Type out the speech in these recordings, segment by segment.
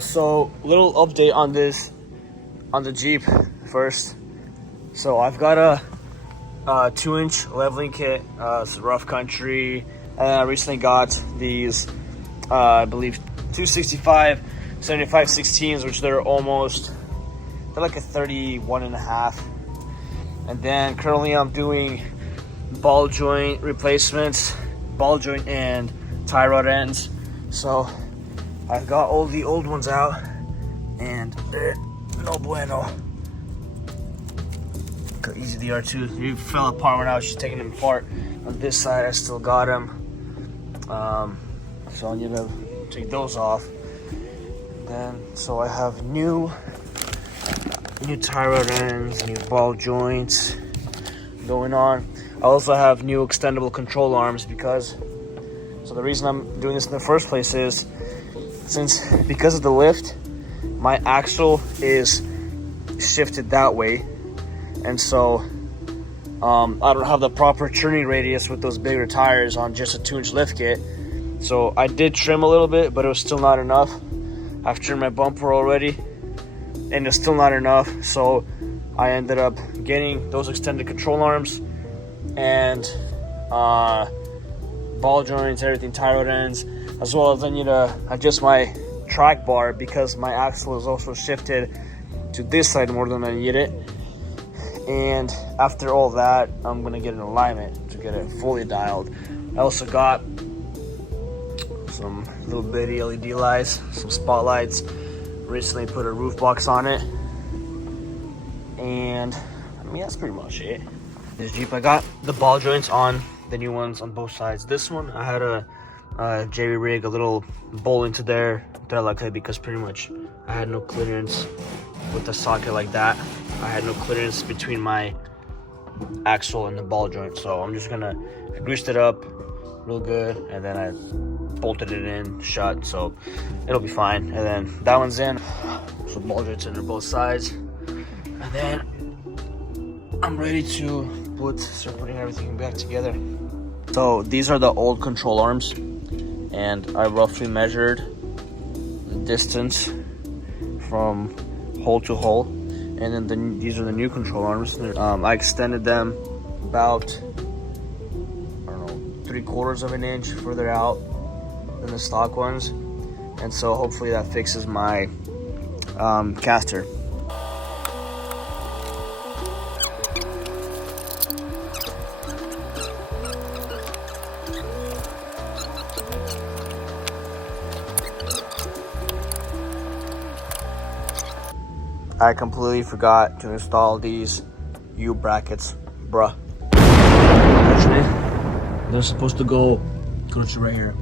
So little update on the Jeep first. So I've got a 2-inch leveling kit. It's rough country, and I recently got these I believe 265 75 16s, which they're like a 31 and a half. And then currently I'm doing ball joint replacements, ball joint and tie rod ends. So I've got all the old ones out, and they're no bueno. Got easy the R2. He fell apart when I was just taking them apart. On this side, I still got them. So I need to take those off. So I have new tie rod ends, new ball joints going on. I also have new extendable control arms because the reason I'm doing this in the first place is because of the lift, my axle is shifted that way, and so I don't have the proper turning radius with those bigger tires on just a 2-inch lift kit. So I did trim a little bit, but it was still not enough. I've trimmed my bumper already, and it's still not enough. So I ended up getting those extended control arms and ball joints, everything, tie rod ends, as well as I need to adjust my track bar because my axle is also shifted to this side more than I need it. And after all that, I'm gonna get an alignment to get it fully dialed. I also got some little bitty LED lights, some spotlights. Recently put a roof box on it, and I mean that's pretty much it. This Jeep, I got the ball joints on, the new ones on both sides. This one I had a JB rig a little bowl into there directly because pretty much I had no clearance with the socket like that. I had no clearance between my axle and the ball joint, so I'm just gonna greased it up real good, and then I bolted it in shut, so it'll be fine. And then that one's in, so ball joints under both sides, and then I'm ready to start putting everything back together. So these are the old control arms, and I roughly measured the distance from hole to hole, and then these are the new control arms. I extended them about, I don't know, 3/4 of an inch further out than the stock ones, and so hopefully that fixes my caster. I completely forgot to install these U brackets, bruh. Actually, they're supposed to go to right here.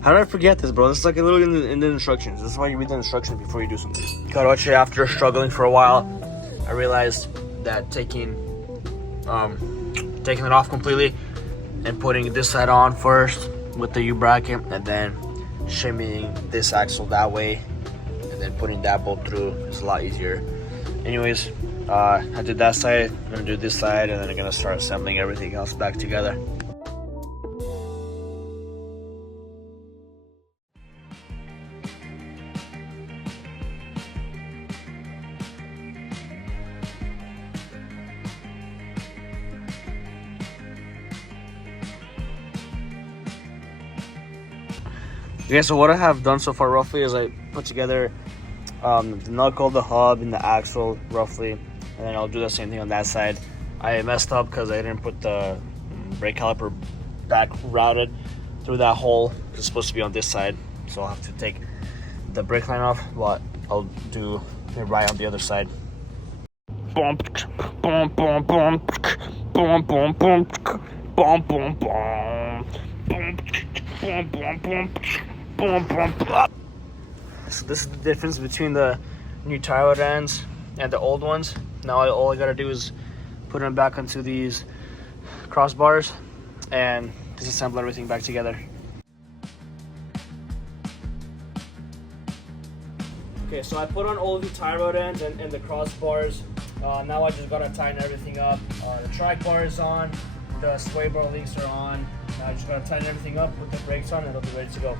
How did I forget this, bro? This is like a little in the instructions. This is why you read the instructions before you do something. Actually, after struggling for a while, I realized that taking it off completely and putting this side on first with the U bracket, and then shimmying this axle that way, and then putting that bolt through is a lot easier. Anyways, I did that side, I'm gonna do this side, and then I'm gonna start assembling everything else back together. Okay, so what I have done so far roughly is I put together the knuckle, the hub, and the axle roughly, and then I'll do the same thing on that side. I messed up because I didn't put the brake caliper back routed through that hole. It's supposed to be on this side, so I'll have to take the brake line off, but I'll do it right on the other side. So this is the difference between the new tie rod ends and the old ones. Now all I gotta do is put them back onto these crossbars and disassemble everything back together. Okay, so I put on all the tie rod ends and the crossbars. Now I just gotta tighten everything up. The track bar is on, the sway bar links are on, Now I just gotta tighten everything up, put the brakes on, and it'll be ready to go.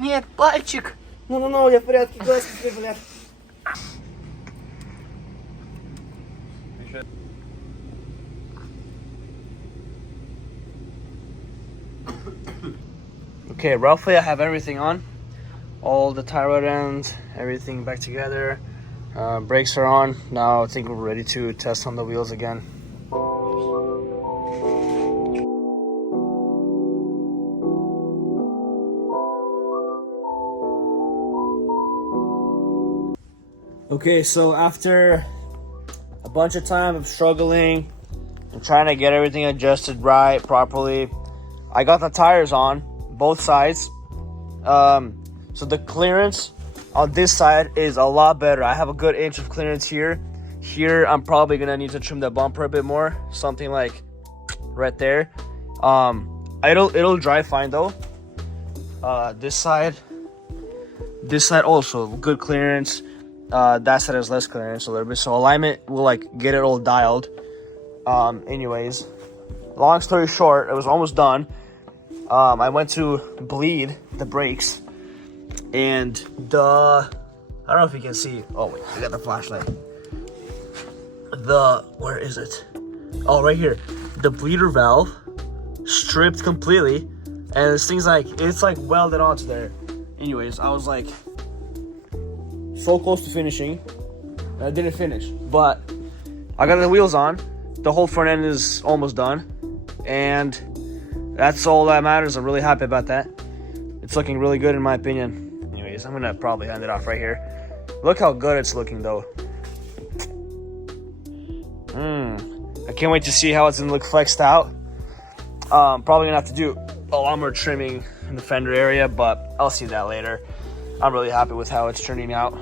Нет, пальчик. Ну, я в порядке, глазки блядь. Okay, roughly I have everything on. All the tie rod ends, everything back together. Brakes are on. Now I think we're ready to test on the wheels again. Okay, so after a bunch of time of struggling and trying to get everything adjusted right, properly, I got the tires on both sides. So the clearance on this side is a lot better. I have a good inch of clearance here. Here, I'm probably gonna need to trim the bumper a bit more, something like right there. It'll drive fine though. This side also good clearance. That side has less clearance a little bit, so alignment will like get it all dialed. Anyways, long story short, it was almost done. I went to bleed the brakes, and I don't know if you can see. Oh wait, I got the flashlight. Where is it? Oh, right here. The bleeder valve stripped completely, and this thing's like, it's like welded onto there. Anyways, I was like so close to finishing. I didn't finish, but I got the wheels on. The whole front end is almost done, and that's all that matters. I'm really happy about that. It's looking really good in my opinion. Anyways, I'm gonna probably end it off right here. Look how good it's looking though. I can't wait to see how it's gonna look flexed out. Probably gonna have to do a lot more trimming in the fender area, but I'll see that later. I'm really happy with how it's turning out.